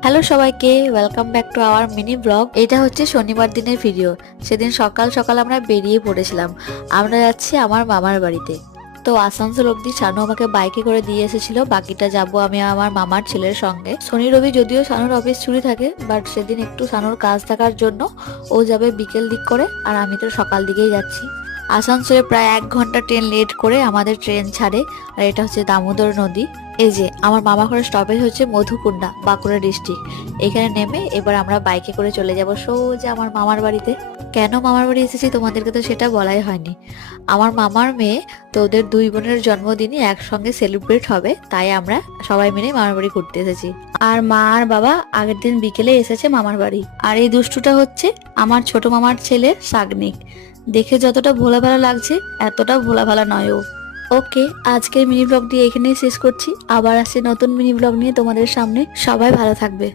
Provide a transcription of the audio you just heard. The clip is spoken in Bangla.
হ্যালো সবাইকে, welcome back to our mini blog. এটা হচ্ছে শনিবার দিনের ভিডিও। সেদিন সকাল সকাল আমরা বেরিয়ে পড়েছিলাম। আমরা যাচ্ছি আমার মামার বাড়িতে। তো আসানসোল অব্দি শানু আমাকে বাইকে করে দিয়ে এসেছিল, বাকিটা যাব আমি আমার মামার ছেলের সঙ্গে। শনি রবি যদিও শানুর অফিস ছুটি থাকে, বাট সেদিন একটু শানুর কাজ থাকার জন্য ও যাবে বিকেল দিক করে, আর আমি তো সকাল দিকেই যাচ্ছি। আসানসোলে প্রায় 1 ঘন্টা ট্রেন লেট করে আমাদের ট্রেন ছাড়ে। আর এটা হচ্ছে দামোদর নদী। এই যে আমার মামা ঘরের স্টপেজ হচ্ছে মধুকুন্ডা, বাঁকুড়া ডিস্ট্রিক্ট। এখানে নেমে এবার আমরা বাইকে করে চলে যাব সোজা আমার মামার বাড়িতে। কেন মামার বাড়ি এসেছি তোমাদেরকে তো সেটা বলাই হয়নি। আমার মামার মেয়ে, তো ওদের দুই বোনের জন্মদিনই একসঙ্গে সেলিব্রেট হবে, তাই আমরা সবাই মিলে মামার বাড়ি ঘুরতে এসেছি। আর মা আর বাবা আগের দিন বিকেলে এসেছে মামার বাড়ি। আর এই দুষ্টুটা হচ্ছে আমার ছোট মামার ছেলের সাগ্নিক। দেখে যতটা ভোলা ভালা লাগছে, এতটা ভোলা ভালা নয় ও। ওকে, আজকের মিনি ব্লগটি এখানেই শেষ করছি। আবার আসছে নতুন মিনি ব্লগ নিয়ে তোমাদের সামনে। সবাই ভালো থাকবে।